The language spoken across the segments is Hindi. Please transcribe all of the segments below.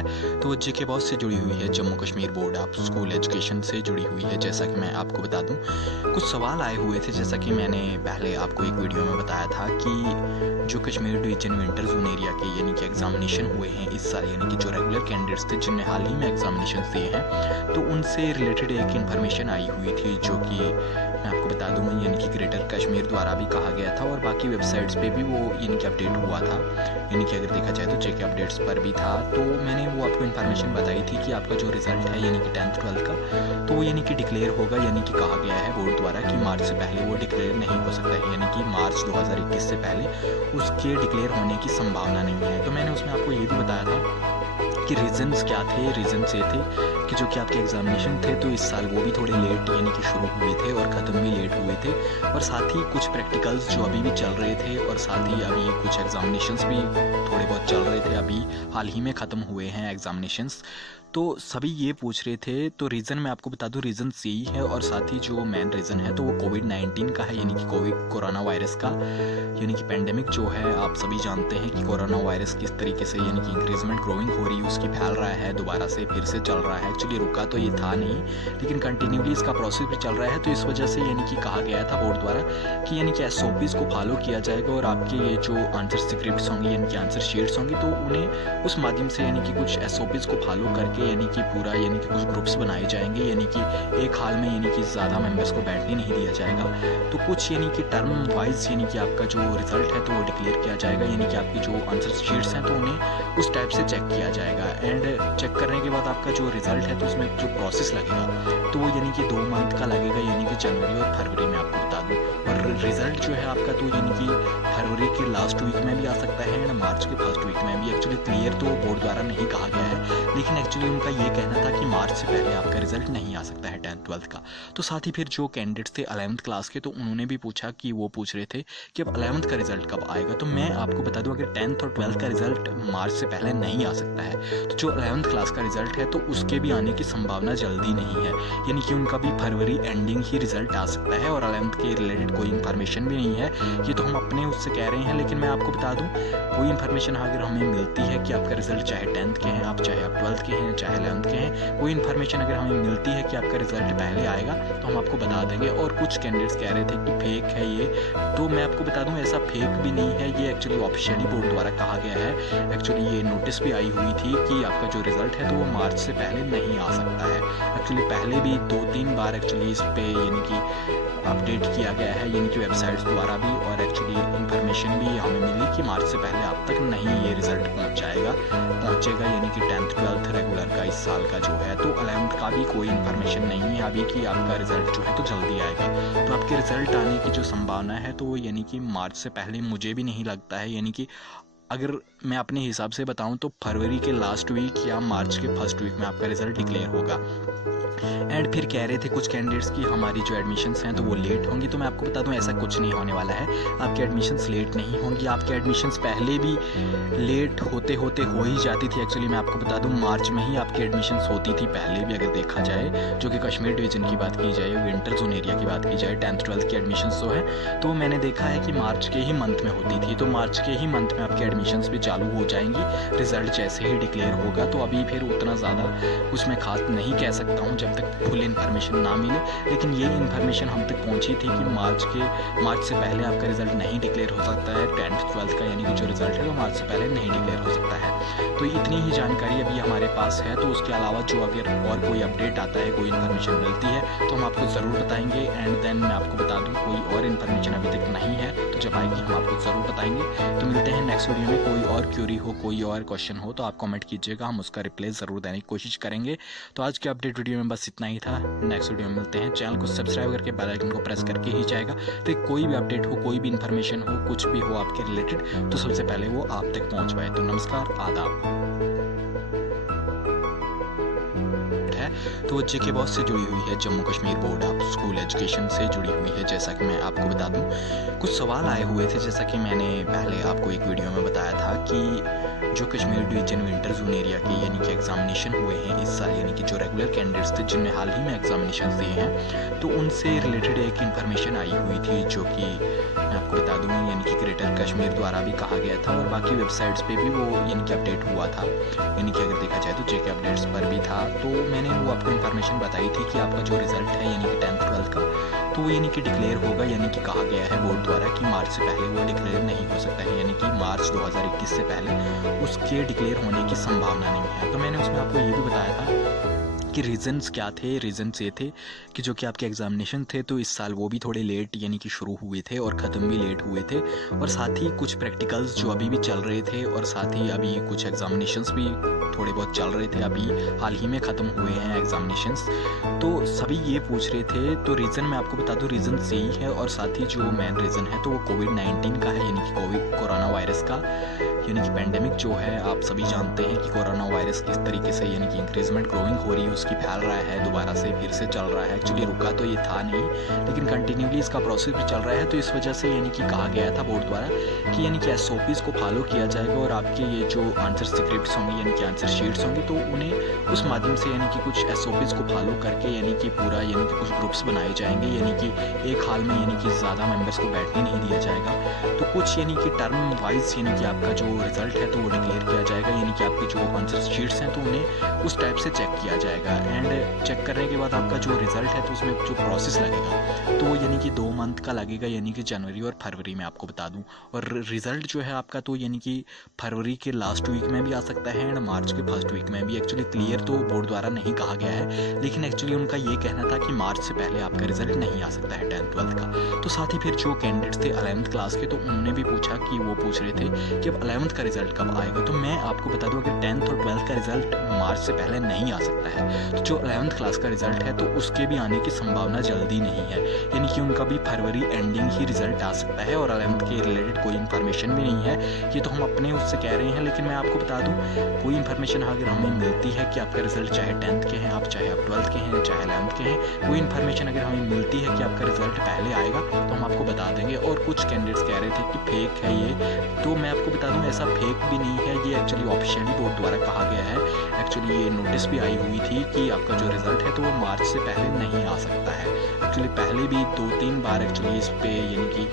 है तो जेके बॉस से जुड़ी हुई है, Jammu Kashmir board of school education से जुड़ी हुई है। जैसा कि मैं आपको बता दूं, कुछ सवाल आए हुए थे। जैसा कि मैंने पहले आपको एक वीडियो में बताया था कि जो Kashmir division winter zone area के यानी कि एग्जामिनेशन हुए हैं इस साल, यानी कि जो रेगुलर कैंडिडेट्स थे जिनने हाल ही में एग्जामिनेशन दिए हैं, तो उनसे रिलेटेड एक इन्फॉर्मेशन आई हुई थी जो कि मैं आपको बता दूँ, यानी कि ग्रेटर कश्मीर द्वारा भी कहा गया था और बाकी वेबसाइट्स पे भी वो यानी कि अपडेट हुआ था। यानी कि अगर देखा जाए तो जेके अपडेट्स पर भी था। तो मैंने वो आपको इन्फॉर्मेशन बताई थी कि आपका जो रिजल्ट है यानी कि 10th 12th का, तो वो यानी कि डिक्लेयर होगा। यानी कि कहा गया है बोर्ड द्वारा कि मार्च से पहले वो डिक्लेयर नहीं हो सकता है, यानी कि मार्च 2021 से पहले उसके डिक्लेयर होने की संभावना नहीं है। तो मैंने उसमें आपको ये भी बताया था कि रीजंस क्या थे। रीजंस ये थे कि जो कि आपके एग्जामिनेशन थे तो इस साल वो भी थोड़े लेट यानी कि शुरू हुए थे और ख़त्म भी लेट हुए थे, और साथ ही कुछ प्रैक्टिकल्स जो अभी भी चल रहे थे, और साथ ही अभी कुछ एग्जामिनेशंस भी थोड़े बहुत चल रहे थे, अभी हाल ही में ख़त्म हुए हैं एग्जामिनेशंस। तो सभी ये पूछ रहे थे। तो रीज़न मैं आपको बता दूं, रीज़न यही है, और साथ ही जो मेन रीज़न है तो वो कोविड-19 का है, यानी कि कोरोना वायरस का, यानी कि पेंडेमिक जो है। आप सभी जानते हैं कि कोरोना वायरस किस तरीके से यानी कि इंक्रीजमेंट ग्रोइंग हो रही है, उसकी फैल रहा है, दोबारा से फिर से चल रहा है। एक्चुअली रुका तो ये था नहीं, लेकिन कंटिन्यूली इसका प्रोसेस भी चल रहा है। तो इस वजह से यानी कि कहा गया था बोर्ड द्वारा कि यानी कि SOPs को फॉलो किया जाएगा, और आपके ये जो आंसर स्क्रिप्ट्स होंगी यानी कि आंसर शीट्स होंगी, तो उन्हें उस माध्यम से यानी कि कुछ SOPs को फॉलो करके यानी कि पूरा यानी कि कुछ ग्रुप्स बनाए जाएंगे, यानी कि एक हाल में यानी कि ज़्यादा मेंबर्स को बैठने नहीं दिया जाएगा। तो कुछ यानी कि टर्म वाइज यानी कि आपका जो रिजल्ट है तो वो डिक्लेयर किया जाएगा, यानी कि आपकी जो आंसर शीट्स हैं तो उन्हें उस टाइप से चेक किया जाएगा। एंड चेक करने के बाद आपका जो रिजल्ट है तो उसमें जो प्रोसेस लगेगा तो वो यानी कि 2 मंथ का लगेगा, यानी कि जनवरी और फरवरी में आपको बता दूँ। और रिजल्ट जो है आपका तो यानी कि फरवरी के लास्ट वीक में भी आ सकता है एंड मार्च के फर्स्ट वीक में भी। एक्चुअली क्लियर तो बोर्ड द्वारा नहीं कहा गया है, लेकिन एक्चुअली उनका ये कहना था कि मार्च से पहले आपका रिजल्ट नहीं आ सकता है 10th 12th का। तो साथ ही फिर जो कैंडिडेट्स थे 11th क्लास के, तो उन्होंने भी पूछा कि वो पूछ रहे थे कि अब 11th का रिजल्ट कब आएगा। तो मैं आपको बता दूं, अगर 10th और 12th का रिजल्ट मार्च से पहले नहीं आ सकता है, तो जो 11th क्लास का रिजल्ट है तो उसके भी आने की संभावना जल्दी नहीं है, यानी कि उनका भी फरवरी एंडिंग ही रिजल्ट आ सकता है। और 11th के रिलेटेड कोई इन्फॉर्मेशन भी नहीं है, ये तो हम अपने उससे कह रहे हैं। लेकिन मैं आपको बता दूं, कोई इन्फॉर्मेशन अगर हमें मिलती है कि आपका रिजल्ट चाहे 10th के हैं, आप चाहे आप 12th के हैं, चाहे 11th के हैं, कोई इन्फॉर्मेशन अगर हमें मिलती है कि आपका रिजल्ट पहले आएगा तो हम आपको बता देंगे। और कुछ कैंडिडेट्स कह रहे थे कि फेक है ये, तो मैं आपको बता दूं ऐसा फेक भी नहीं है, ये एक्चुअली ऑफिशियली बोर्ड द्वारा कहा गया है। एक्चुअली ये नोटिस भी आई हुई थी कि आपका जो रिजल्ट है तो वो मार्च से पहले नहीं आ सकता है। एक्चुअली पहले भी 2-3 बार एक्चुअली इस पे यानी कि अपडेट किया गया है, यानी कि वेबसाइट्स द्वारा भी, और एक्चुअली इन्फॉर्मेशन भी हमें मिली कि मार्च से पहले आप तक नहीं ये रिजल्ट पहुंचेगा, यानी कि 10th 12th रेगुलर का इस साल का जो है। तो 11th का भी कोई इन्फॉर्मेशन नहीं है अभी कि आपका रिजल्ट जो है तो जल्दी आएगा। तो आपके रिजल्ट आने की जो संभावना है तो यानी कि मार्च से पहले मुझे भी नहीं लगता है, यानी कि अगर मैं अपने हिसाब से बताऊं तो फरवरी के लास्ट वीक या मार्च के फर्स्ट वीक में आपका रिजल्ट डिक्लेयर होगा। एंड फिर कह रहे थे कुछ कैंडिडेट्स की हमारी जो एडमिशन्स हैं तो वो लेट होंगी। तो मैं आपको बता दूं ऐसा कुछ नहीं होने वाला है, आपकी एडमिशन्स लेट नहीं होंगी। आपकी एडमिशन्स पहले भी लेट होते होते हो ही जाती थी। एक्चुअली मैं आपको बता दूं, मार्च में ही आपकी एडमिशन्स होती थी पहले भी, अगर देखा जाए, जो कि कश्मीर डिवीजन की बात की जाए, विंटर जोन एरिया की बात की जाए, 10th 12th की एडमिशन्स जो है तो मैंने देखा है कि मार्च के ही मंथ में होती थी। तो मार्च के ही मंथ में आपकी एडमिशन्स भी चालू हो जाएंगी रिजल्ट जैसे ही डिक्लेयर होगा। तो अभी फिर उतना ज़्यादा कुछ मैं खास नहीं कह सकता हूँ जब तक फुल इन्फॉर्मेशन ना मिले, लेकिन ये इन्फॉर्मेशन हम तक पहुंची थी कि मार्च से पहले आपका रिजल्ट नहीं डिक्लेयर हो सकता है 10th 12th का, यानी कि जो रिजल्ट है वो मार्च से पहले नहीं डिक्लेयर हो सकता है। तो इतनी ही जानकारी अभी हमारे पास है। तो उसके अलावा जो अगर और कोई अपडेट आता है, कोई इन्फॉर्मेशन मिलती है तो हम आपको ज़रूर बताएंगे। एंड देन मैं आपको बता दूँ, कोई और इन्फॉर्मेशन अभी तक नहीं है, तो जब आएगी हम आपको ज़रूर बताएंगे। तो मिलते हैं नेक्स्ट वीडियो में। कोई और क्यूरी हो, कोई और क्वेश्चन हो तो आप कमेंट कीजिएगा, हम उसका रिप्लाई ज़रूर देने की कोशिश करेंगे। तो आज के अपडेट वीडियो में बस इतना ही था। नेक्स्ट वीडियो में मिलते हैं। चैनल को सब्सक्राइब करके बेल आइकन को प्रेस करके ही जाएगा, तो कोई भी अपडेट हो, कोई भी इन्फॉर्मेशन हो, कुछ भी हो आपके रिलेटेड, तो सबसे पहले वो आप तक पहुंच पाए। तो नमस्कार, आदाब। तो वो जेके बॉस से जुड़ी हुई है, Jammu Kashmir board of school education से जुड़ी हुई है। जैसा कि मैं आपको बता दूं, कुछ सवाल आए हुए थे। जैसा कि मैंने पहले आपको एक वीडियो में बताया था कि जो Kashmir division winter zone area के यानी कि एग्जामिनेशन हुए हैं इस साल, यानी कि जो रेगुलर कैंडिडेट्स थे जिनने हाल ही में एग्जामिनेशन दिए हैं, तो उनसे रिलेटेड एक इन्फॉर्मेशन आई हुई थी जो कि मैं आपको बता दूँ, यानी कि ग्रेटर कश्मीर द्वारा भी कहा गया था और बाकी वेबसाइट्स पे भी वो यानी कि अपडेट हुआ था। यानी कि अगर देखा जाए जेके अपडेट्स पर भी था, तो मैंने वो आपको इन्फॉर्मेशन बताई थी कि आपका जो रिज़ल्ट है यानी कि 10th 12th का, तो वो यानी कि डिक्लेयर होगा, यानी कि कहा गया है बोर्ड द्वारा कि मार्च से पहले वो डिक्लेयर नहीं हो सकता है, यानी कि मार्च 2021 से पहले उसके डिक्लेयर होने की संभावना नहीं है। तो मैंने उसमें आपको ये भी बताया था कि रीज़न्स क्या थे। रीज़न्स ये थे कि जो कि आपके एग्ज़ामिनेशन थे तो इस साल वो भी थोड़े लेट यानी कि शुरू हुए थे और ख़त्म भी लेट हुए थे, और साथ ही कुछ प्रैक्टिकल्स जो अभी भी चल रहे थे, और साथ ही अभी कुछ एग्ज़ामिनेशंस भी थोड़े बहुत चल रहे थे, अभी हाल ही में ख़त्म हुए हैं एग्ज़ामिनेशंस। तो सभी ये पूछ रहे थे, तो रीज़न मैं आपको बता दूँ, रीज़न यही है, और साथ ही जो मेन रीज़न है तो वो कोविड-19 का है, यानी कि कोरोना वायरस का, यानी कि पेंडेमिक जो है। आप सभी जानते हैं कि कोरोना वायरस किस तरीके से यानी कि इंक्रीजमेंट ग्रोइंग हो रही है, उसकी फैल रहा है, दोबारा से फिर से चल रहा है। एक्चुअली रुका तो ये था नहीं, लेकिन कंटिन्यूली इसका प्रोसेस भी चल रहा है। तो इस वजह से यानी कि कहा गया था बोर्ड द्वारा कि यानी कि SOPs को फॉलो किया जाएगा, और आपके ये जो आंसर स्क्रिप्ट्स होंगी यानी कि आंसर शीट्स होंगी, तो उन्हें उस माध्यम से यानी कि कुछ SOPs को फॉलो करके यानी कि पूरा यानी कि कुछ ग्रुप्स बनाए जाएंगे, यानी कि एक हाल में यानी कि ज़्यादा मेंबर्स को बैठने नहीं दिया जाएगा। तो कुछ यानी कि टर्म वाइज यानी कि आपका जो रिज़ल्ट है तो वो डिक्लेयर किया जाएगा, यानी कि आपके जो आंसर शीट्स हैं तो उन्हें उस टाइप से चेक किया जाएगा। एंड चेक करने के बाद आपका जो रिज़ल्ट है तो उसमें जो प्रोसेस लगेगा तो वो यानी कि 2 मंथ का लगेगा, यानी कि जनवरी और फरवरी में आपको बता दूं। और रिज़ल्ट जो है आपका तो यानी कि फरवरी के लास्ट वीक में भी आ सकता है एंड मार्च के फर्स्ट वीक में भी। एक्चुअली क्लियर तो बोर्ड द्वारा नहीं कहा गया है, लेकिन एक्चुअली उनका ये कहना था कि मार्च से पहले आपका रिज़ल्ट नहीं आ सकता है 10th 12th का। तो साथ ही फिर जो कैंडिडेट्स थे 11th क्लास के, तो उन्होंने भी पूछा कि वो पूछ रहे थे कि अब 11th का रिज़ल्ट कब आएगा। तो मैं आपको बता दूं, अगर 10th और 12th का रिज़ल्ट मार्च से पहले नहीं आ सकता है, तो जो 11th क्लास का रिज़ल्ट है तो उसके भी आने की संभावना जल्दी नहीं है, यानी कि उनका भी फरवरी एंडिंग ही रिज़ल्ट आ सकता है। और 11th के रिलेटेड कोई इन्फॉर्मेशन भी नहीं है, ये तो हम अपने उससे कह रहे हैं, लेकिन मैं आपको बता दूं, कोई इन्फॉर्मेशन अगर हमें मिलती है कि आपका रिज़ल्ट चाहे 10th के हैं, आप चाहे आप 12th के हैं, चाहे 11th के हैं, कोई इन्फॉर्मेशन अगर हमें मिलती है कि आपका रिज़ल्ट पहले आएगा तो हम आपको बता देंगे। और कुछ कैंडिडेट्स कह रहे थे कि फेक है ये, तो मैं आपको बता दूं ऐसा फेक भी नहीं है, ये एक्चुअली ऑफिशियली बोर्ड द्वारा कहा गया है। एक्चुअली ये नोटिस भी आई हुई थी कि आपका जो रिज़ल्ट है तो वो मार्च से पहले नहीं आ सकता है। एक्चुअली पहले भी 2-3 बार एक्चुअली इस पे यानी कि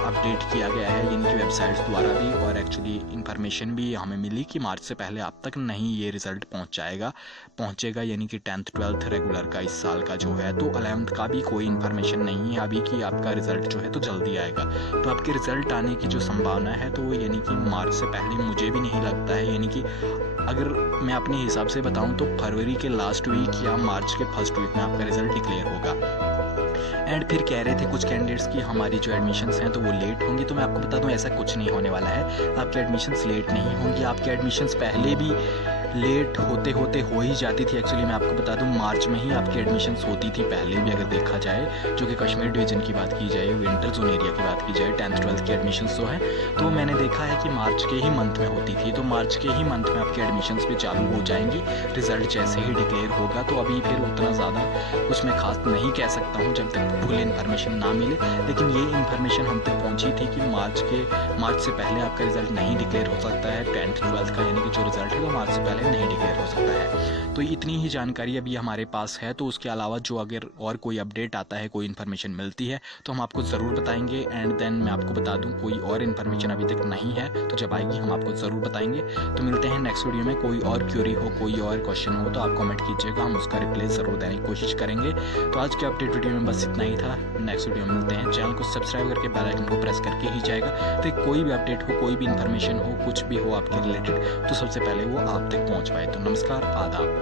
अपडेट किया गया है, यानी कि वेबसाइट्स द्वारा भी, और एक्चुअली इन्फॉर्मेशन भी हमें मिली कि मार्च से पहले आप तक नहीं ये रिज़ल्ट पहुंचेगा, यानी कि 10th 12th रेगुलर का इस साल का जो है। तो 11th का भी कोई इन्फॉर्मेशन नहीं है अभी कि आपका रिज़ल्ट जो है तो जल्दी आएगा। तो आपके रिज़ल्ट आने की जो संभावना है तो वो यानी कि मार्च से पहले मुझे भी नहीं लगता है, यानी कि अगर मैं अपने हिसाब से बताऊं तो फरवरी के लास्ट वीक या मार्च के फर्स्ट वीक में आपका रिज़ल्ट डिक्लेयर होगा। एंड फिर कह रहे थे कुछ कैंडिडेट्स कि हमारी जो एडमिशन्स हैं तो वो लेट होंगी, तो मैं आपको बता दूं ऐसा कुछ नहीं होने वाला है। आपकी एडमिशन्स लेट नहीं होंगी, आपकी एडमिशन्स पहले भी लेट होते होते हो ही जाती थी। एक्चुअली मैं आपको बता दूं मार्च में ही आपकी एडमिशन्स होती थी पहले भी, अगर देखा जाए, जो कि कश्मीर डिवीज़न की बात की जाए, विंटर जोन एरिया की बात की जाए, 10th 12th की एडमिशन्स जो हैं तो मैंने देखा है कि मार्च के ही मंथ में होती थी। तो मार्च के ही मंथ में आपकी एडमिशन्स भी चालू हो जाएंगी रिज़ल्ट जैसे ही डिक्लेयर होगा। तो अभी फिर उतना ज़्यादा कुछ मैं खास नहीं कह सकता हूँ जब तक फुल इन्फॉर्मेशन ना मिले, लेकिन ये इन्फॉर्मेशन हम तक पहुँची थी कि मार्च से पहले आपका रिज़ल्ट नहीं डिक्लेयर हो सकता है 10th 12th का, यानी कि जो रिज़ल्ट है वो मार्च से पहले नहीं डिक्लेयर हो सकता है। तो इतनी ही जानकारी अभी हमारे पास है। तो उसके अलावा जो अगर और कोई अपडेट आता है, कोई इन्फॉर्मेशन मिलती है तो हम आपको ज़रूर बताएंगे। एंड देन मैं आपको बता दूं कोई और इन्फॉर्मेशन अभी तक नहीं है, तो जब आएगी हम आपको ज़रूर बताएंगे। तो मिलते हैं नेक्स्ट वीडियो में। कोई और क्यूरी हो, कोई और क्वेश्चन हो तो आप कमेंट कीजिएगा, हम उसका रिप्लाई ज़रूर देने की कोशिश करेंगे। तो आज के अपडेट वीडियो में बस इतना ही था। नेक्स्ट वीडियो में मिलते हैं। चैनल को सब्सक्राइब करके बेल आइकन को प्रेस करके ही जाएगा, तो कोई भी अपडेट हो, कोई भी इन्फॉर्मेशन हो, कुछ भी हो आपके रिलेटेड, तो सबसे पहले वो आप तक पहुँच पाए। तो नमस्कार, आदाब।